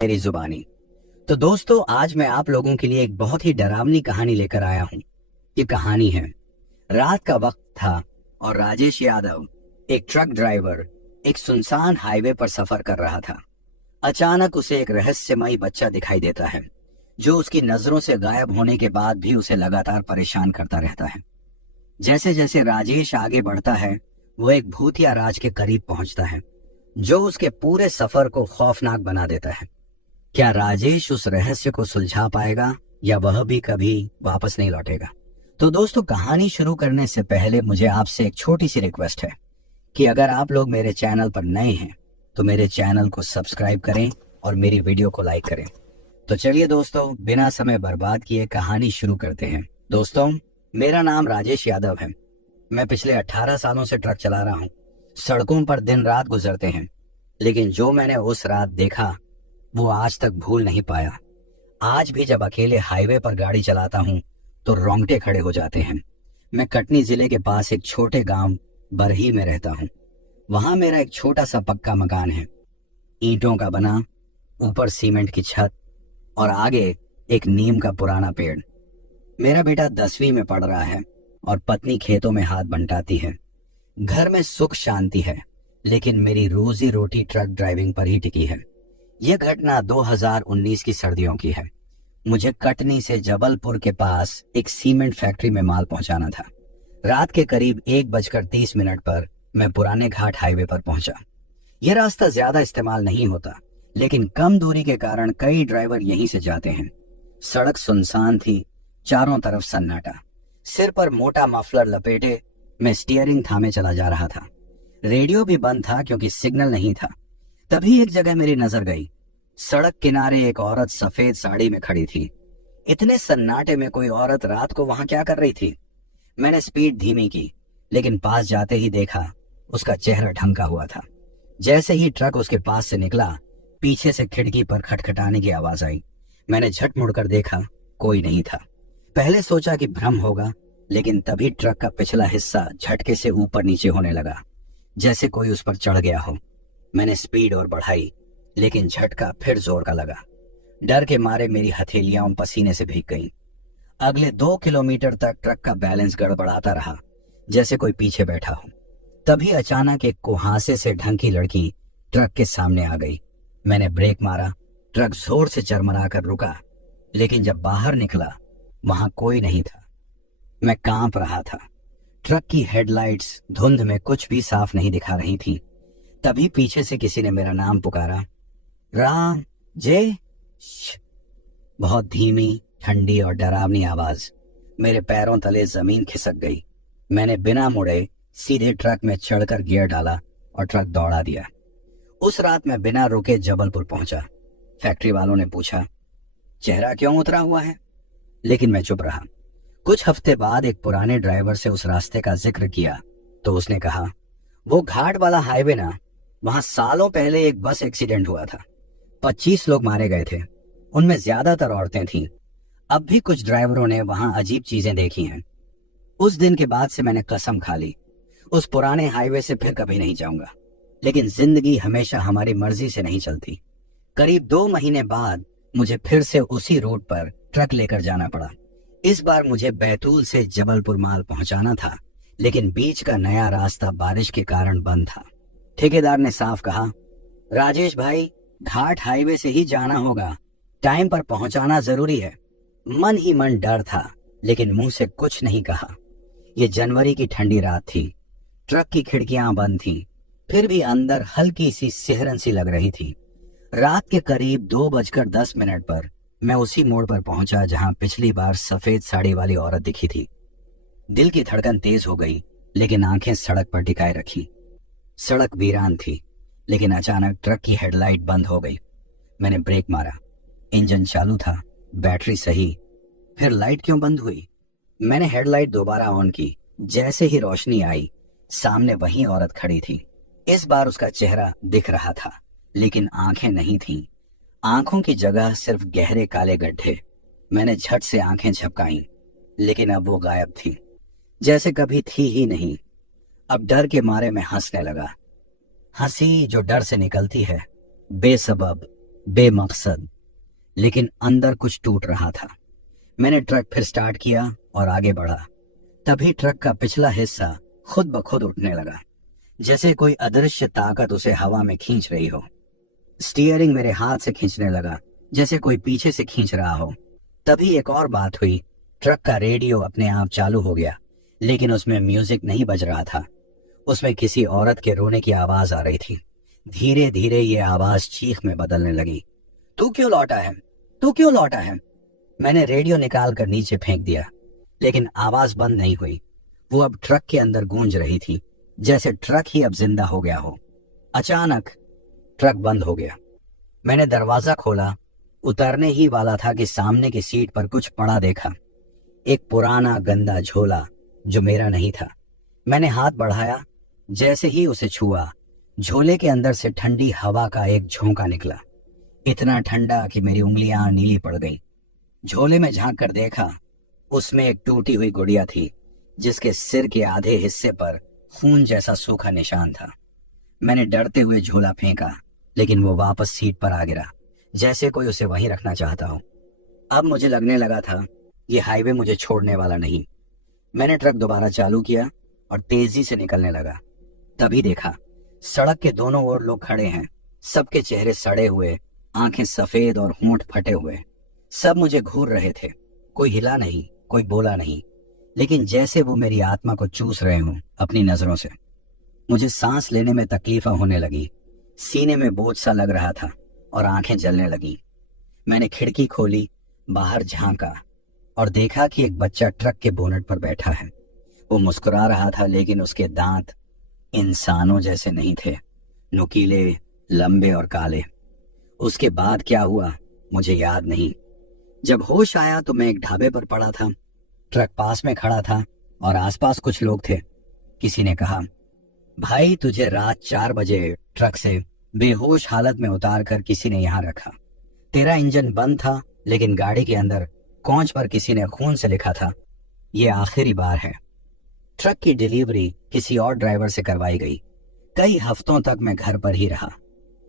मेरी जुबानी। तो दोस्तों, आज मैं आप लोगों के लिए एक बहुत ही डरावनी कहानी लेकर आया हूँ। ये कहानी है, रात का वक्त था और राजेश यादव, एक ट्रक ड्राइवर, एक सुनसान हाईवे पर सफर कर रहा था। अचानक उसे एक रहस्यमयी बच्चा दिखाई देता है, जो उसकी नजरों से गायब होने के बाद भी उसे लगातार परेशान करता रहता है। जैसे जैसे राजेश आगे बढ़ता है, वो एक भूतिया राज के करीब पहुंचता है, जो उसके पूरे सफर को खौफनाक बना देता है। क्या राजेश उस रहस्य को सुलझा पाएगा या वह भी कभी वापस नहीं लौटेगा? तो दोस्तों, कहानी शुरू करने से पहले मुझे आपसे एक छोटी सी रिक्वेस्ट है कि अगर आप लोग मेरे चैनल पर नए हैं तो मेरे चैनल को सब्सक्राइब करें और मेरी वीडियो को लाइक करें। तो चलिए दोस्तों, बिना समय बर्बाद किए कहानी शुरू करते हैं। दोस्तों, मेरा नाम राजेश यादव है। मैं पिछले 18 सालों से ट्रक चला रहा हूँ। सड़कों पर दिन रात गुजरते हैं, लेकिन जो मैंने उस रात देखा वो आज तक भूल नहीं पाया। आज भी जब अकेले हाईवे पर गाड़ी चलाता हूँ तो रोंगटे खड़े हो जाते हैं। मैं कटनी जिले के पास एक छोटे गांव बरही में रहता हूँ। वहां मेरा एक छोटा सा पक्का मकान है, ईंटों का बना, ऊपर सीमेंट की छत और आगे एक नीम का पुराना पेड़। मेरा बेटा 10वीं में पढ़ रहा है और पत्नी खेतों में हाथ बंटाती है। घर में सुख शांति है, लेकिन मेरी रोजी रोटी ट्रक ड्राइविंग पर ही टिकी है। यह घटना 2019 की सर्दियों की है। मुझे कटनी से जबलपुर के पास एक सीमेंट फैक्ट्री में माल पहुंचाना था। रात के करीब 1:30 पर मैं पुराने घाट हाईवे पर पहुंचा। यह रास्ता ज्यादा इस्तेमाल नहीं होता, लेकिन कम दूरी के कारण कई ड्राइवर यहीं से जाते हैं। सड़क सुनसान थी, चारों तरफ सन्नाटा। सिर पर मोटा मफलर लपेटे मैं स्टीयरिंग थामे चला जा रहा था। रेडियो भी बंद था क्योंकि सिग्नल नहीं था। तभी एक जगह मेरी नजर गई। सड़क किनारे एक औरत सफेद साड़ी में खड़ी थी। इतने सन्नाटे में कोई औरत रात को वहां क्या कर रही थी? मैंने स्पीड धीमी की, लेकिन पास जाते ही देखा उसका चेहरा ढंका हुआ था। जैसे ही ट्रक उसके पास से निकला, पीछे से खिड़की पर खटखटाने की आवाज आई। मैंने झट मुड़कर देखा, कोई नहीं था। पहले सोचा कि भ्रम होगा, लेकिन तभी ट्रक का पिछला हिस्सा झटके से ऊपर नीचे होने लगा, जैसे कोई उस पर चढ़ गया हो। मैंने स्पीड और बढ़ाई, लेकिन झटका फिर जोर का लगा। डर के मारे मेरी हथेलियां पसीने से भीग गईं। अगले 2 किलोमीटर तक ट्रक का बैलेंस गड़बड़ाता रहा, जैसे कोई पीछे बैठा हो। तभी अचानक एक कुहासे से ढंकी लड़की ट्रक के सामने आ गई। मैंने ब्रेक मारा, ट्रक जोर से चरमराकर रुका, लेकिन जब बाहर निकला वहां कोई नहीं था। मैं कांप रहा था। ट्रक की हेडलाइट्स धुंध में कुछ भी साफ नहीं दिखा रही थी। तभी पीछे से किसी ने मेरा नाम पुकारा, राम जे। बहुत धीमी, ठंडी और डरावनी आवाज। मेरे पैरों तले जमीन खिसक गई। मैंने बिना मुड़े सीधे ट्रक में चढ़कर गियर डाला और ट्रक दौड़ा दिया। उस रात मैं बिना रुके जबलपुर पहुंचा। फैक्ट्री वालों ने पूछा, चेहरा क्यों उतरा हुआ है? लेकिन मैं चुप रहा। कुछ हफ्ते बाद एक पुराने ड्राइवर से उस रास्ते का जिक्र किया तो उसने कहा, वो घाट वाला हाईवे ना, वहां सालों पहले एक बस एक्सीडेंट हुआ था। 25 लोग मारे गए थे, उनमें ज्यादातर औरतें थीं। अब भी कुछ ड्राइवरों ने वहां अजीब चीजें देखी हैं। उस दिन के बाद से मैंने कसम खा ली, उस पुराने हाईवे से फिर कभी नहीं जाऊंगा। लेकिन जिंदगी हमेशा हमारी मर्जी से नहीं चलती। करीब 2 महीने बाद मुझे फिर से उसी रोड पर ट्रक लेकर जाना पड़ा। इस बार मुझे बैतूल से जबलपुर माल पहुंचाना था, लेकिन बीच का नया रास्ता बारिश के कारण बंद था। ठेकेदार ने साफ कहा, राजेश भाई, घाट हाईवे से ही जाना होगा, टाइम पर पहुंचाना जरूरी है। मन ही मन डर था, लेकिन मुंह से कुछ नहीं कहा। ये जनवरी की ठंडी रात थी। ट्रक की खिड़कियां बंद थीं, फिर भी अंदर हल्की सी सिहरन सी लग रही थी। रात के करीब 2:10 पर मैं उसी मोड़ पर पहुंचा जहां पिछली बार सफेद साड़ी वाली औरत दिखी थी। दिल की धड़कन तेज हो गई, लेकिन आंखें सड़क पर टिकाए रखी। सड़क वीरान थी, लेकिन अचानक ट्रक की हेडलाइट बंद हो गई। मैंने ब्रेक मारा, इंजन चालू था, बैटरी सही, फिर लाइट क्यों बंद हुई? मैंने हेडलाइट दोबारा ऑन की। जैसे ही रोशनी आई, सामने वही औरत खड़ी थी। इस बार उसका चेहरा दिख रहा था, लेकिन आंखें नहीं थीं। आंखों की जगह सिर्फ गहरे काले गड्ढे। मैंने झट से आंखें झपकाईं, लेकिन अब वो गायब थी, जैसे कभी थी ही नहीं। अब डर के मारे मैं हंसने लगा। हंसी जो डर से निकलती है, बेसबब, बेमकसद, लेकिन अंदर कुछ टूट रहा था। मैंने ट्रक फिर स्टार्ट किया और आगे बढ़ा। तभी ट्रक का पिछला हिस्सा खुद ब खुद उठने लगा, जैसे कोई अदृश्य ताकत उसे हवा में खींच रही हो। स्टीयरिंग मेरे हाथ से खींचने लगा, जैसे कोई पीछे से खींच रहा हो। तभी एक और बात हुई। ट्रक का रेडियो अपने आप चालू हो गया, लेकिन उसमें म्यूजिक नहीं बज रहा था। उसमें किसी औरत के रोने की आवाज आ रही थी। धीरे धीरे ये आवाज चीख में बदलने लगी। तू क्यों लौटा है? तू क्यों लौटा है? मैंने रेडियो निकाल कर नीचे फेंक दिया, लेकिन आवाज बंद नहीं हुई। वो अब ट्रक के अंदर गूंज रही थी, जैसे ट्रक ही अब जिंदा हो गया हो। अचानक ट्रक बंद हो गया। मैंने दरवाजा खोला, उतरने ही वाला था कि सामने की सीट पर कुछ पड़ा देखा। एक पुराना गंदा झोला जो मेरा नहीं था। मैंने हाथ बढ़ाया, जैसे ही उसे छुआ, झोले के अंदर से ठंडी हवा का एक झोंका निकला, इतना ठंडा कि मेरी उंगलियां नीली पड़ गई। झोले में झांक कर देखा, उसमें एक टूटी हुई गुड़िया थी, जिसके सिर के आधे हिस्से पर खून जैसा सूखा निशान था। मैंने डरते हुए झोला फेंका, लेकिन वो वापस सीट पर आ गिरा, जैसे कोई उसे वहीं रखना चाहता हो। अब मुझे लगने लगा था ये हाईवे मुझे छोड़ने वाला नहीं। मैंने ट्रक दोबारा चालू किया और तेजी से निकलने लगा। तभी देखा, सड़क के दोनों ओर लोग खड़े हैं। सबके चेहरे सड़े हुए, आंखें सफेद और होंठ फटे हुए। सब मुझे घूर रहे थे। कोई हिला नहीं, कोई बोला नहीं, लेकिन जैसे वो मेरी आत्मा को चूस रहे हों अपनी नजरों से। मुझे सांस लेने में तकलीफ होने लगी, सीने में बोझ सा लग रहा था और आंखें जलने लगी। मैंने खिड़की खोली, बाहर झांका और देखा कि एक बच्चा ट्रक के बोनट पर बैठा है। वो मुस्कुरा रहा था, लेकिन उसके दांत इंसानों जैसे नहीं थे, नुकीले, लंबे और काले। उसके बाद क्या हुआ मुझे याद नहीं। जब होश आया तो मैं एक ढाबे पर पड़ा था। ट्रक पास में खड़ा था और आसपास कुछ लोग थे। किसी ने कहा, भाई तुझे रात 4 बजे ट्रक से बेहोश हालत में उतार कर किसी ने यहाँ रखा। तेरा इंजन बंद था, लेकिन गाड़ी के अंदर कोंच पर किसी ने खून से लिखा था, ये आखिरी बार है। ट्रक की डिलीवरी किसी और ड्राइवर से करवाई गई। कई हफ्तों तक मैं घर पर ही रहा।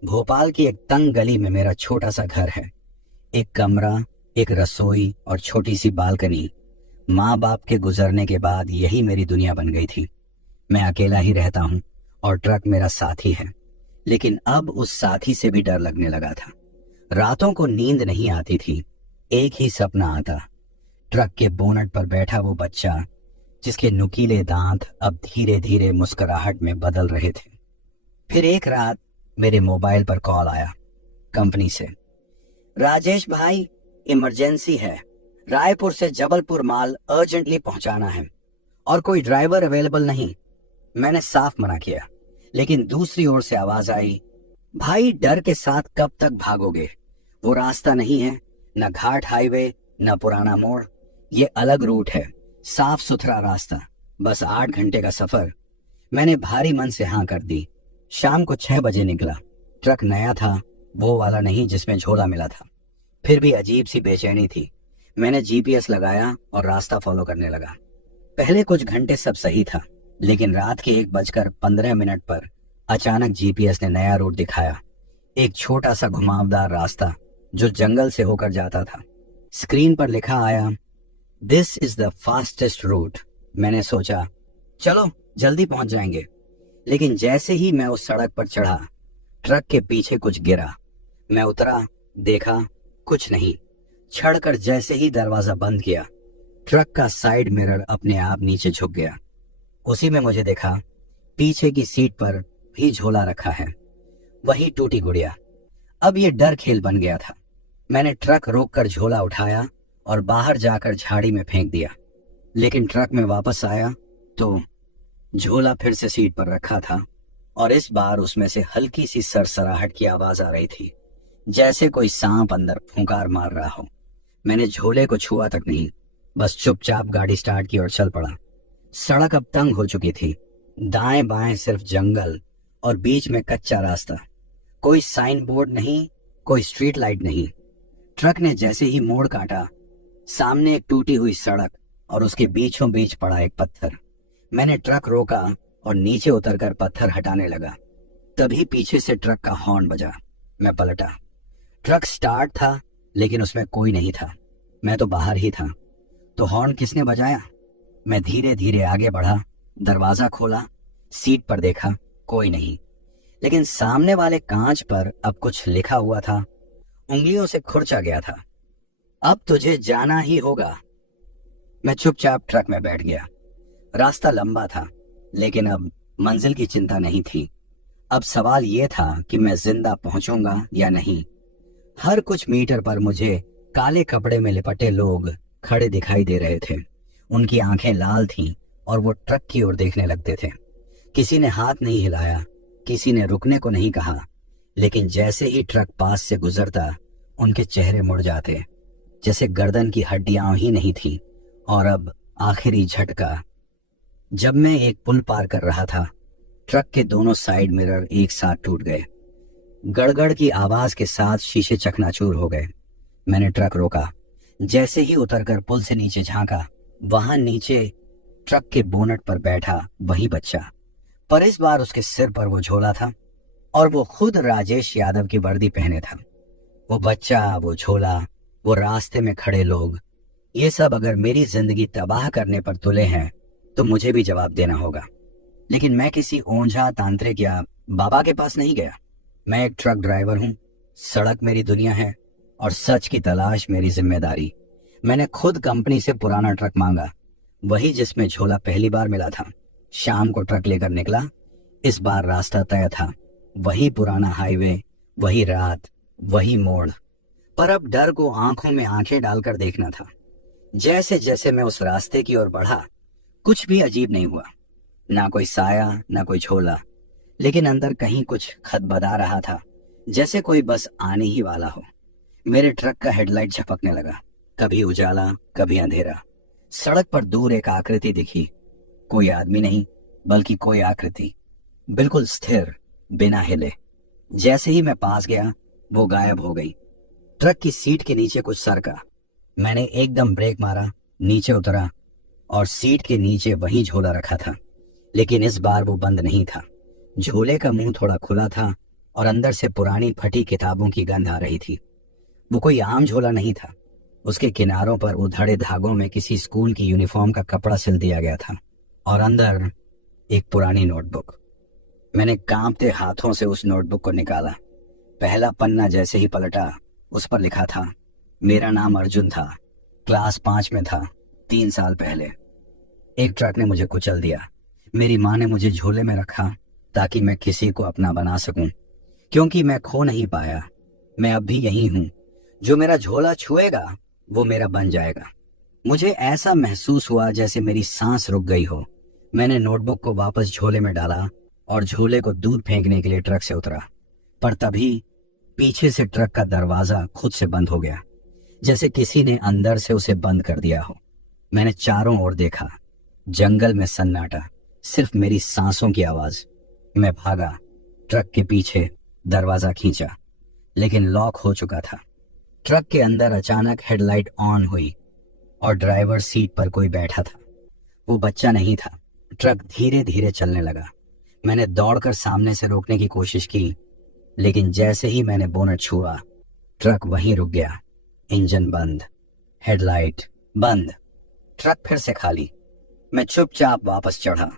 भोपाल की एक तंग गली में मेरा छोटा सा घर है। एक कमरा, एक रसोई और छोटी सी बालकनी। माँ बाप के गुजरने के बाद यही मेरी दुनिया बन गई थी। मैं अकेला ही रहता हूँ और ट्रक मेरा साथी है, लेकिन अब उस साथी से भी डर लगने लगा था। रातों को नींद नहीं आती थी, एक ही सपना आता, ट्रक के बोनट पर बैठा वो बच्चा, जिसके नुकीले दांत अब धीरे धीरे मुस्कुराहट में बदल रहे थे। फिर एक रात मेरे मोबाइल पर कॉल आया कंपनी से। राजेश भाई, इमरजेंसी है, रायपुर से जबलपुर माल अर्जेंटली पहुंचाना है और कोई ड्राइवर अवेलेबल नहीं। मैंने साफ मना किया, लेकिन दूसरी ओर से आवाज आई, भाई डर के साथ कब तक भागोगे? वो रास्ता नहीं है, न घाट हाईवे न पुराना मोड़। ये अलग रूट है, साफ सुथरा रास्ता, बस 8 घंटे का सफर। मैंने भारी मन से हाँ कर दी। शाम को 6 बजे निकला। ट्रक नया था, वो वाला नहीं जिसमें झोला मिला था। फिर भी अजीब सी बेचैनी थी। मैंने जीपीएस लगाया और रास्ता फॉलो करने लगा। पहले कुछ घंटे सब सही था, लेकिन रात के 1:15 पर अचानक जीपीएस ने नया रूट दिखाया। एक छोटा सा घुमावदार रास्ता जो जंगल से होकर जाता था। स्क्रीन पर लिखा आया, this is the fastest route. मैंने सोचा, चलो जल्दी पहुंच जाएंगे। लेकिन जैसे ही मैं उस सड़क पर चढ़ा, ट्रक के पीछे कुछ गिरा। मैं उतरा, देखा कुछ नहीं। चढ़कर जैसे ही दरवाजा बंद किया, ट्रक का साइड मिरर अपने आप नीचे झुक गया। उसी में मुझे देखा, पीछे की सीट पर भी झोला रखा है, वही टूटी गुड़िया। अब ये डर खेल बन गया था। मैंने ट्रक रोककर झोला उठाया और बाहर जाकर झाड़ी में फेंक दिया। लेकिन ट्रक में वापस आया तो झोला फिर से सीट पर रखा था और इस बार उसमें से हल्की सी सरसराहट की आवाज आ रही थी, जैसे कोई सांप अंदर फुंकार मार रहा हो। मैंने झोले को छुआ तक नहीं, बस चुपचाप गाड़ी स्टार्ट की और चल पड़ा। सड़क अब तंग हो चुकी थी। दाएं बाएं सिर्फ जंगल और बीच में कच्चा रास्ता। कोई साइन बोर्ड नहीं, कोई स्ट्रीट लाइट नहीं। ट्रक ने जैसे ही मोड़ काटा, सामने एक टूटी हुई सड़क और उसके बीचों बीच पड़ा एक पत्थर। मैंने ट्रक रोका और नीचे उतरकर पत्थर हटाने लगा। तभी पीछे से ट्रक का हॉर्न बजा। मैं पलटा। ट्रक स्टार्ट था लेकिन उसमें कोई नहीं था। मैं तो बाहर ही था। तो हॉर्न किसने बजाया? मैं धीरे धीरे आगे बढ़ा, दरवाजा खोला, सीट पर देखा, कोई नहीं। लेकिन सामने वाले कांच पर अब कुछ लिखा हुआ था, उंगलियों से खुरचा गया था। अब तुझे जाना ही होगा। मैं चुपचाप ट्रक में बैठ गया। रास्ता लंबा था लेकिन अब मंजिल की चिंता नहीं थी। अब सवाल यह था कि मैं जिंदा पहुंचूंगा या नहीं। हर कुछ मीटर पर मुझे काले कपड़े में लिपटे लोग खड़े दिखाई दे रहे थे। उनकी आंखें लाल थीं और वो ट्रक की ओर देखने लगते थे। किसी ने हाथ नहीं हिलाया, किसी ने रुकने को नहीं कहा, लेकिन जैसे ही ट्रक पास से गुजरता उनके चेहरे मुड़ जाते, जैसे गर्दन की हड्डियां ही नहीं थी। और अब आखिरी झटका, जब मैं एक पुल पार कर रहा था, ट्रक के दोनों साइड मिरर एक साथ टूट गए। गड़गड़ की आवाज के साथ शीशे चकनाचूर हो गए। मैंने ट्रक रोका। जैसे ही उतरकर पुल से नीचे झांका, वहां नीचे ट्रक के बोनट पर बैठा वही बच्चा, पर इस बार उसके सिर पर वो झोला था और वो खुद राजेश यादव की वर्दी पहने था। वो बच्चा, वो झोला, वो रास्ते में खड़े लोग, ये सब अगर मेरी जिंदगी तबाह करने पर तुले हैं तो मुझे भी जवाब देना होगा। लेकिन मैं किसी ओंझा तांत्रिक या बाबा के पास नहीं गया। मैं एक ट्रक ड्राइवर हूं, सड़क मेरी दुनिया है और सच की तलाश मेरी जिम्मेदारी। मैंने खुद कंपनी से पुराना ट्रक मांगा, वही जिसमें झोला पहली बार मिला था। शाम को ट्रक लेकर निकला। इस बार रास्ता तय था, वही पुराना हाईवे, वही रात, वही मोड़। पर अब डर को आंखों में आंखें डालकर देखना था। जैसे जैसे मैं उस रास्ते की ओर बढ़ा, कुछ भी अजीब नहीं हुआ। ना कोई साया, ना कोई झोला, लेकिन अंदर कहीं कुछ खदबदा रहा था, जैसे कोई बस आने ही वाला हो। मेरे ट्रक का हेडलाइट झपकने लगा, कभी उजाला, कभी अंधेरा। सड़क पर दूर एक आकृति दिखी। कोई आदमी नहीं, बल्कि कोई आकृति, बिल्कुल स्थिर, बिना हिले। जैसे ही मैं पास गया, वो गायब हो गई। ट्रक की सीट के नीचे कुछ सरका। मैंने एकदम ब्रेक मारा, नीचे उतरा और सीट के नीचे वही झोला रखा था, लेकिन इस बार वो बंद नहीं था। झोले का मुंह थोड़ा खुला था और अंदर से पुरानी फटी किताबों की गंध आ रही थी। वो कोई आम झोला नहीं था। उसके किनारों पर उधड़े धागों में किसी स्कूल की यूनिफॉर्म का कपड़ा सिल दिया गया था और अंदर एक पुरानी नोटबुक। मैंने कांपते हाथों से उस नोटबुक को निकाला। पहला पन्ना जैसे ही पलटा, उस पर लिखा था, मेरा नाम अर्जुन था, क्लास 5 में था, 3 साल पहले। एक ट्रक ने मुझे कुचल दिया। मेरी माँ ने मुझे झोले में रखा ताकि मैं किसी को अपना बना सकूं, क्योंकि मैं खो नहीं पाया। मैं अब भी यही हूं। जो मेरा झोला छुएगा वो मेरा बन जाएगा। मुझे ऐसा महसूस हुआ जैसे मेरी सांस रुक गई हो। मैंने नोटबुक को वापस झोले में डाला और झोले को दूर फेंकने के लिए ट्रक से उतरा, पर तभी पीछे से ट्रक का दरवाजा खुद से बंद हो गया, जैसे किसी ने अंदर से उसे बंद कर दिया हो। मैंने चारों ओर देखा। जंगल में सन्नाटा, सिर्फ मेरी सांसों की आवाज। मैं भागा, ट्रक के पीछे, दरवाजा खींचा, लेकिन लॉक हो चुका था। ट्रक के अंदर अचानक हेडलाइट ऑन हुई और ड्राइवर सीट पर कोई बैठा था। वो बच्चा नहीं था। ट्रक धीरे धीरे चलने लगा। मैंने दौड़कर सामने से रोकने की कोशिश की, लेकिन जैसे ही मैंने बोनट छुआ, ट्रक वहीं रुक गया। इंजन बंद, हेडलाइट बंद, ट्रक फिर से खाली। मैं चुपचाप वापस चढ़ा,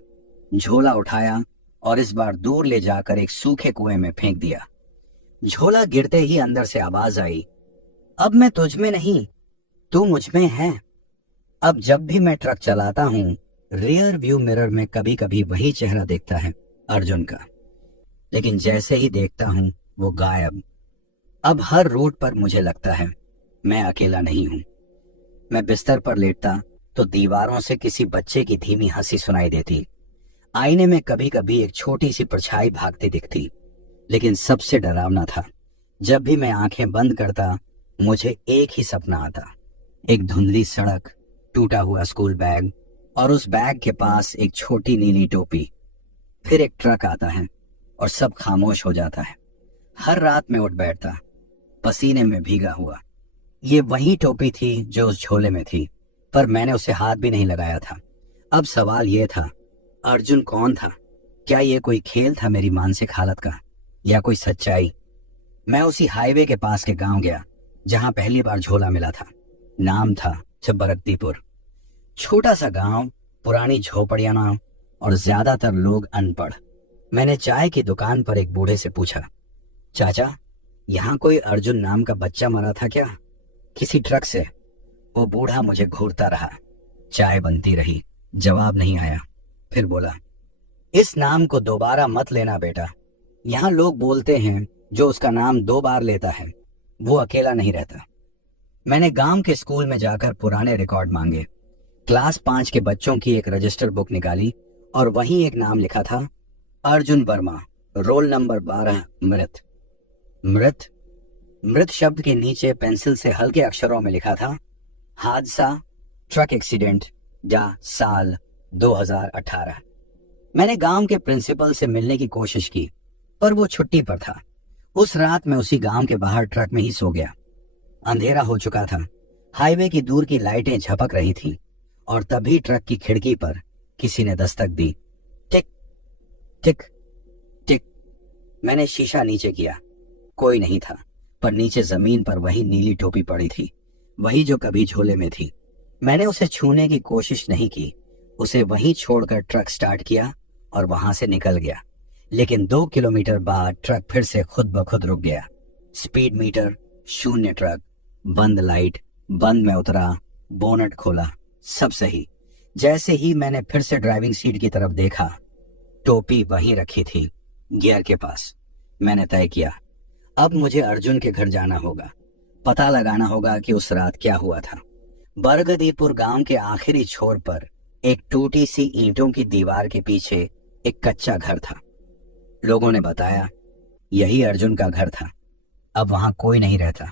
झोला उठाया और इस बार दूर ले जाकर एक सूखे कुएं में फेंक दिया। झोला गिरते ही अंदर से आवाज आई, अब मैं तुझ में नहीं, तू मुझ में है। अब जब भी मैं ट्रक चलाता हूँ, रियर व्यू मिरर में कभी कभी वही चेहरा देखता है, अर्जुन का। लेकिन जैसे ही देखता हूँ, वो गायब। अब हर रूट पर मुझे लगता है मैं अकेला नहीं हूं। मैं बिस्तर पर लेटता तो दीवारों से किसी बच्चे की धीमी हंसी सुनाई देती। आईने में कभी कभी एक छोटी सी परछाई भागती दिखती। लेकिन सबसे डरावना था, जब भी मैं आंखें बंद करता, मुझे एक ही सपना आता। एक धुंधली सड़क, टूटा हुआ स्कूल बैग और उस बैग के पास एक छोटी नीली टोपी। फिर एक ट्रक आता है और सब खामोश हो जाता है। हर रात में उठ बैठता, पसीने में भीगा हुआ। ये वही टोपी थी जो उस झोले में थी, पर मैंने उसे हाथ भी नहीं लगाया था। अब सवाल यह था, अर्जुन कौन था? क्या ये कोई खेल था मेरी मानसिक हालत का, या कोई सच्चाई? मैं उसी हाईवे के पास के गांव गया जहां पहली बार झोला मिला था। नाम था छबरकतीपुर। छोटा सा गांव, पुरानी झोपड़ियां और ज्यादातर लोग अनपढ़। मैंने चाय की दुकान पर एक बूढ़े से पूछा, चाचा, यहाँ कोई अर्जुन नाम का बच्चा मरा था क्या, किसी ट्रक से? वो बूढ़ा मुझे घूरता रहा। चाय बनती रही, जवाब नहीं आया। फिर बोला, इस नाम को दोबारा मत लेना बेटा। यहाँ लोग बोलते हैं जो उसका नाम 2 बार लेता है वो अकेला नहीं रहता। मैंने गांव के स्कूल में जाकर पुराने रिकॉर्ड मांगे। क्लास 5 के बच्चों की एक रजिस्टर बुक निकाली और वहीं एक नाम लिखा था, अर्जुन वर्मा, रोल नंबर 12, मृत। मृत मृत शब्द के नीचे पेंसिल से हल्के अक्षरों में लिखा था, हादसा, ट्रक एक्सीडेंट या साल 2018। मैंने गांव के प्रिंसिपल से मिलने की कोशिश की पर वो छुट्टी पर था। उस रात मैं उसी गांव के बाहर ट्रक में ही सो गया। अंधेरा हो चुका था, हाईवे की दूर की लाइटें झपक रही थीं और तभी ट्रक की खिड़की पर किसी ने दस्तक दी। टिक टिक टिक। मैंने शीशा नीचे किया। कोई नहीं था, पर नीचे जमीन पर वही नीली टोपी पड़ी थी, वही जो कभी झोले में थी। मैंने उसे छूने की कोशिश नहीं की, उसे वहीं छोड़कर ट्रक स्टार्ट किया और वहां से निकल गया। लेकिन 2 किलोमीटर बाद ट्रक फिर से खुद ब खुद रुक गया। स्पीड मीटर 0, ट्रक बंद, लाइट बंद। में उतरा, बोनट खोला, सब सही। जैसे ही मैंने फिर से ड्राइविंग सीट की तरफ देखा, टोपी वहीं रखी थी, गियर के पास। मैंने तय किया, अब मुझे अर्जुन के घर जाना होगा, पता लगाना होगा कि उस रात क्या हुआ था। बरगदीपुर गांव के आखिरी छोर पर एक टूटी सी ईंटों की दीवार के पीछे एक कच्चा घर था। लोगों ने बताया यही अर्जुन का घर था। अब वहां कोई नहीं रहता।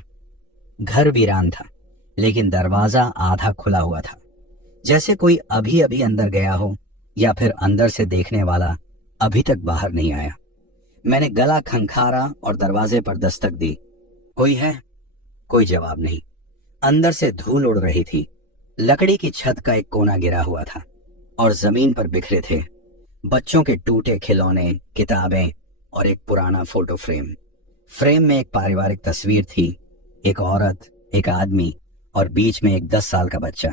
घर वीरान था, लेकिन दरवाजा आधा खुला हुआ था, जैसे कोई अभी अभी अंदर गया हो या फिर अंदर से देखने वाला अभी तक बाहर नहीं आया। मैंने गला खंखारा और दरवाजे पर दस्तक दी। कोई है? कोई जवाब नहीं। अंदर से धूल उड़ रही थी। लकड़ी की छत का एक कोना गिरा हुआ था और जमीन पर बिखरे थे बच्चों के टूटे खिलौने, किताबें और एक पुराना फोटो फ्रेम। फ्रेम में एक पारिवारिक तस्वीर थी, एक औरत, एक आदमी और बीच में एक 10 साल का बच्चा।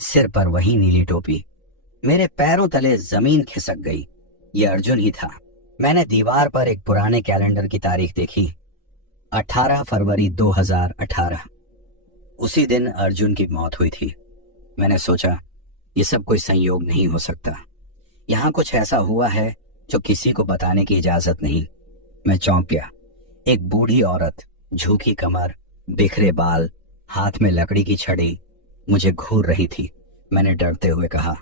सिर पर वही नीली टोपी। मेरे पैरों तले जमीन खिसक गई। ये अर्जुन ही था। मैंने दीवार पर एक पुराने कैलेंडर की तारीख देखी, 18 फरवरी 2018। उसी दिन अर्जुन की मौत हुई थी। मैंने सोचा, ये सब कोई संयोग नहीं हो सकता। यहाँ कुछ ऐसा हुआ है जो किसी को बताने की इजाजत नहीं। मैं चौंक गया। एक बूढ़ी औरत, झुकी कमर, बिखरे बाल, हाथ में लकड़ी की छड़ी, मुझे घूर रही थी। मैंने डरते हुए कहा,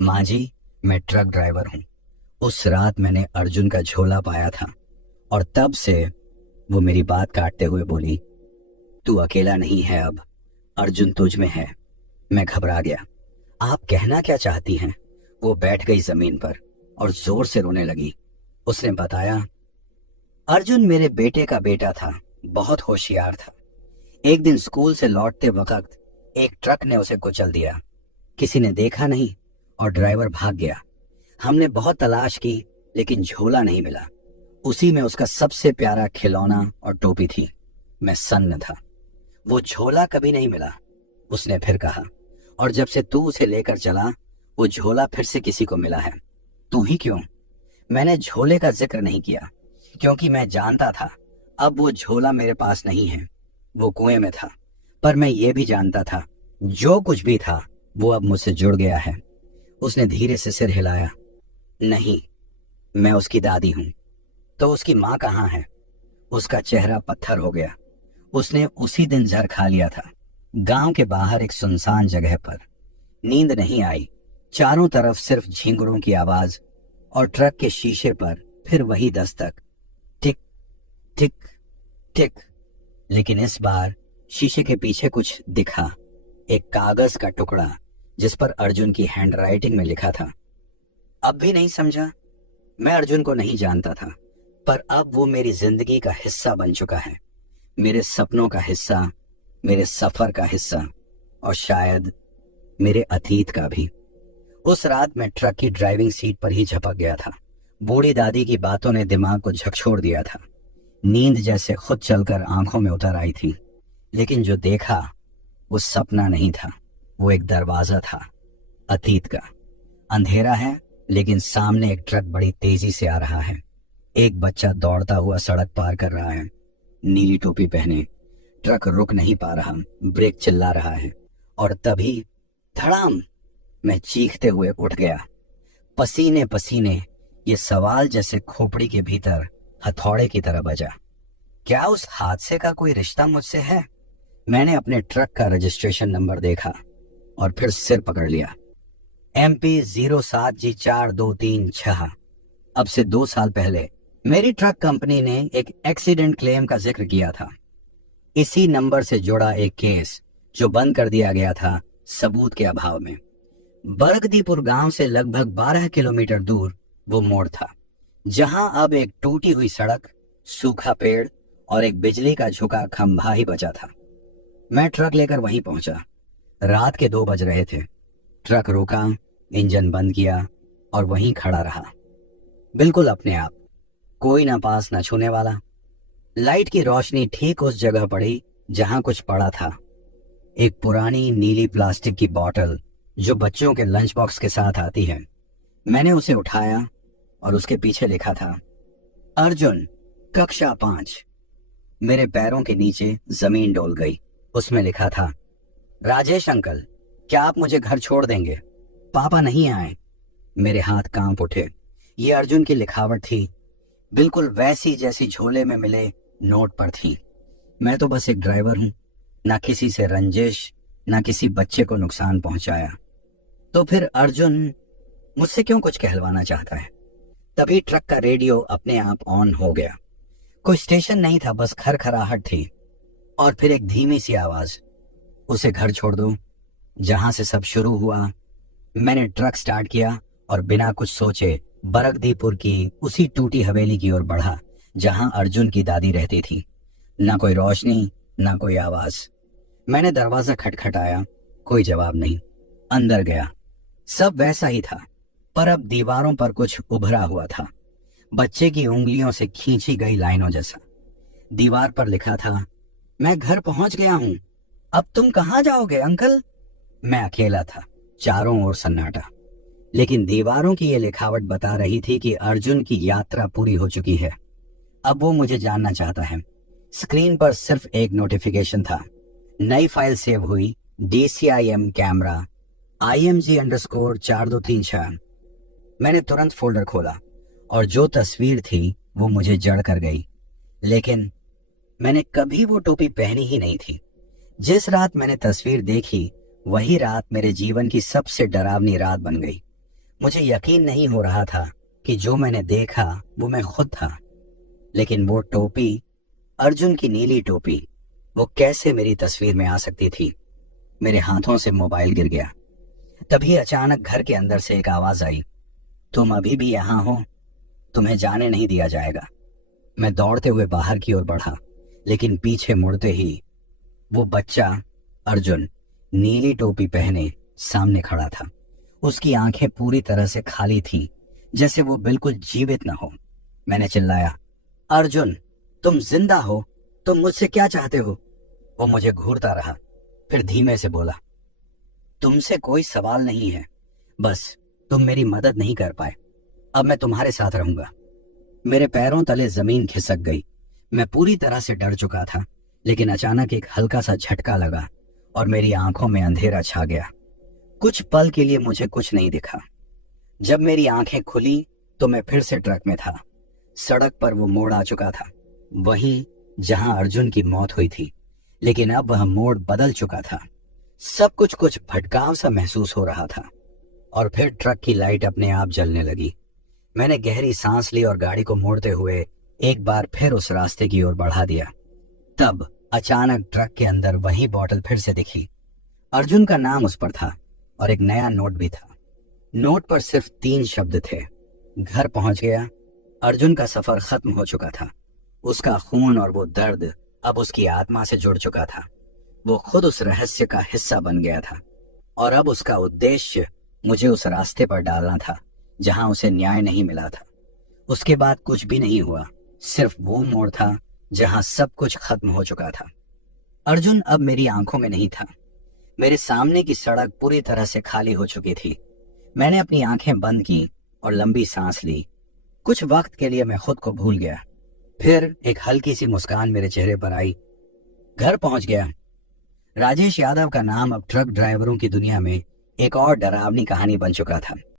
माँ जी, मैं ट्रक ड्राइवर हूँ। उस रात मैंने अर्जुन का झोला पाया था और तब से वो मेरी बात काटते हुए बोली, तू अकेला नहीं है, अब अर्जुन तुझ में है। मैं घबरा गया। आप कहना क्या चाहती हैं? वो बैठ गई जमीन पर और जोर से रोने लगी। उसने बताया, अर्जुन मेरे बेटे का बेटा था, बहुत होशियार था। एक दिन स्कूल से लौटते वक्त एक ट्रक ने उसे कुचल दिया। किसी ने देखा नहीं और ड्राइवर भाग गया। हमने बहुत तलाश की लेकिन झोला नहीं मिला। उसी में उसका सबसे प्यारा खिलौना और टोपी थी। मैं सन्न था। वो झोला कभी नहीं मिला, उसने फिर कहा, और जब से तू उसे लेकर चला वो झोला फिर से किसी को मिला है। तू ही क्यों? मैंने झोले का जिक्र नहीं किया क्योंकि मैं जानता था अब वो झोला मेरे पास नहीं है, वो कुएं में था। पर मैं ये भी जानता था जो कुछ भी था वो अब मुझसे जुड़ गया है। उसने धीरे से सिर हिलाया। नहीं, मैं उसकी दादी हूं। तो उसकी माँ कहाँ है? उसका चेहरा पत्थर हो गया। उसने उसी दिन जहर खा लिया था, गांव के बाहर एक सुनसान जगह पर। नींद नहीं आई। चारों तरफ सिर्फ झींगुरों की आवाज और ट्रक के शीशे पर फिर वही दस्तक, टिक टिक टिक। लेकिन इस बार शीशे के पीछे कुछ दिखा, एक कागज का टुकड़ा जिस पर अर्जुन की हैंडराइटिंग में लिखा था। अब भी नहीं समझा? मैं अर्जुन को नहीं जानता था, पर अब वो मेरी जिंदगी का हिस्सा बन चुका है, मेरे सपनों का हिस्सा, मेरे सफर का हिस्सा और शायद मेरे अतीत का भी। उस रात मैं ट्रक की ड्राइविंग सीट पर ही झपक गया था। बूढ़ी दादी की बातों ने दिमाग को झकझोर दिया था। नींद जैसे खुद चलकर आंखों में उतर आई थी। लेकिन जो देखा वो सपना नहीं था, वो एक दरवाजा था अतीत का। अंधेरा है, लेकिन सामने एक ट्रक बड़ी तेजी से आ रहा है। एक बच्चा दौड़ता हुआ सड़क पार कर रहा है, नीली टोपी पहने। ट्रक रुक नहीं पा रहा, ब्रेक चिल्ला रहा है। और तभी धड़ाम, मैं चीखते हुए उठ गया, पसीने पसीने। ये सवाल जैसे खोपड़ी के भीतर हथौड़े की तरह बजा। क्या उस हादसे का कोई रिश्ता मुझसे है? मैंने अपने ट्रक का रजिस्ट्रेशन नंबर देखा और फिर सिर पकड़ लिया। MP 07G4236। अब से 2 साल पहले मेरी ट्रक कंपनी ने एक एक्सीडेंट क्लेम का जिक्र किया था। इसी नंबर से जुड़ा एक केस जो बंद कर दिया गया था सबूत के अभाव में। बरगदीपुर गांव से लगभग 12 किलोमीटर दूर वो मोड़ था, जहां अब एक टूटी हुई सड़क, सूखा पेड़ और एक बिजली का झुका खंभा ही बचा था। मैं ट्रक लेकर वहीं पहुंचा। रात के 2 बज रहे थे। ट्रक रुका, इंजन बंद किया और वहीं खड़ा रहा, बिल्कुल अपने आप, कोई ना पास ना छूने वाला। लाइट की रोशनी ठीक उस जगह पड़ी जहां कुछ पड़ा था। एक पुरानी नीली प्लास्टिक की बोतल जो बच्चों के लंच बॉक्स के साथ आती है। मैंने उसे उठाया और उसके पीछे लिखा था अर्जुन, कक्षा 5। मेरे पैरों के नीचे जमीन डोल गई। उसमें लिखा था, राजेश अंकल, क्या आप मुझे घर छोड़ देंगे? पापा नहीं आए। मेरे हाथ कांप उठे। ये अर्जुन की लिखावट थी, बिल्कुल वैसी जैसी झोले में मिले नोट पर थी। मैं तो बस एक ड्राइवर हूं, ना किसी से रंजिश, ना किसी बच्चे को नुकसान पहुंचाया। तो फिर अर्जुन मुझसे क्यों कुछ कहलवाना चाहता है? तभी ट्रक का रेडियो अपने आप ऑन हो गया। कोई स्टेशन नहीं था, बस खरखराहट थी। और फिर एक धीमी सी आवाज, उसे घर छोड़ दो। जहां से सब शुरू हुआ। मैंने ट्रक स्टार्ट किया और बिना कुछ सोचे बरगदीपुर की उसी टूटी हवेली की ओर बढ़ा जहां अर्जुन की दादी रहती थी। ना कोई रोशनी, ना कोई आवाज। मैंने दरवाजा खटखटाया, कोई जवाब नहीं। अंदर गया, सब वैसा ही था, पर अब दीवारों पर कुछ उभरा हुआ था, बच्चे की उंगलियों से खींची गई लाइनों जैसा। दीवार पर लिखा था, मैं घर पहुंच गया हूं, अब तुम कहां जाओगे अंकल? मैं अकेला था, चारों ओर सन्नाटा। लेकिन दीवारों की ये लिखावट बता रही थी कि अर्जुन की यात्रा पूरी हो चुकी है। अब वो मुझे जानना चाहता है। स्क्रीन पर सिर्फ एक नोटिफिकेशन था, नई फाइल सेव हुई, DCIM कैमरा IMG_4236। मैंने तुरंत फोल्डर खोला और जो तस्वीर थी वो मुझे जड़ कर गई। लेकिन मैंने कभी वो टोपी पहनी ही नहीं थी। जिस रात मैंने तस्वीर देखी, वही रात मेरे जीवन की सबसे डरावनी रात बन गई। मुझे यकीन नहीं हो रहा था कि जो मैंने देखा वो मैं खुद था। लेकिन वो टोपी, अर्जुन की नीली टोपी, वो कैसे मेरी तस्वीर में आ सकती थी? मेरे हाथों से मोबाइल गिर गया। तभी अचानक घर के अंदर से एक आवाज आई, तुम अभी भी यहां हो, तुम्हें जाने नहीं दिया जाएगा। मैं दौड़ते हुए बाहर की ओर बढ़ा, लेकिन पीछे मुड़ते ही वो बच्चा अर्जुन नीली टोपी पहने सामने खड़ा था। उसकी आंखें पूरी तरह से खाली थीं, जैसे वो बिल्कुल जीवित न हो। मैंने चिल्लाया, अर्जुन, तुम जिंदा हो? तुम मुझसे क्या चाहते हो? वो मुझे घूरता रहा, फिर धीमे से बोला, तुमसे कोई सवाल नहीं है, बस तुम मेरी मदद नहीं कर पाए। अब मैं तुम्हारे साथ रहूंगा। मेरे पैरों तले जमीन खिसक गई। मैं पूरी तरह से डर चुका था, लेकिन अचानक एक हल्का सा झटका लगा और मेरी आंखों में अंधेरा छा गया। कुछ पल के लिए मुझे कुछ नहीं दिखा। जब मेरी आंखें खुली तो मैं फिर से ट्रक में था। सड़क पर वो मोड़ आ चुका था, वहीं जहां अर्जुन की मौत हुई थी। लेकिन अब वह मोड़ बदल चुका था। सब कुछ भटकाव सा महसूस हो रहा था। और फिर ट्रक की लाइट अपने आप जलने लगी। मैंने गहरी सांस ली और गाड़ी को मोड़ते हुए एक बार फिर उस रास्ते की ओर बढ़ा दिया। तब अचानक ट्रक के अंदर वही बोतल फिर से दिखी। अर्जुन का नाम उस पर था और एक नया नोट भी था। नोट पर सिर्फ 3 शब्द थे, घर पहुंच गया। अर्जुन का सफर खत्म हो चुका था। उसका खून और वो दर्द अब उसकी आत्मा से जुड़ चुका था। वो खुद उस रहस्य का हिस्सा बन गया था और अब उसका उद्देश्य मुझे उस रास्ते पर डालना था जहां उसे न्याय नहीं मिला था। उसके बाद कुछ भी नहीं हुआ, सिर्फ वो मोड़ था जहां सब कुछ खत्म हो चुका था। अर्जुन अब मेरी आंखों में नहीं था। मेरे सामने की सड़क पूरी तरह से खाली हो चुकी थी। मैंने अपनी आंखें बंद की और लंबी सांस ली। कुछ वक्त के लिए मैं खुद को भूल गया। फिर एक हल्की सी मुस्कान मेरे चेहरे पर आई। घर पहुंच गया। राजेश यादव का नाम अब ट्रक ड्राइवरों की दुनिया में एक और डरावनी कहानी बन चुका था।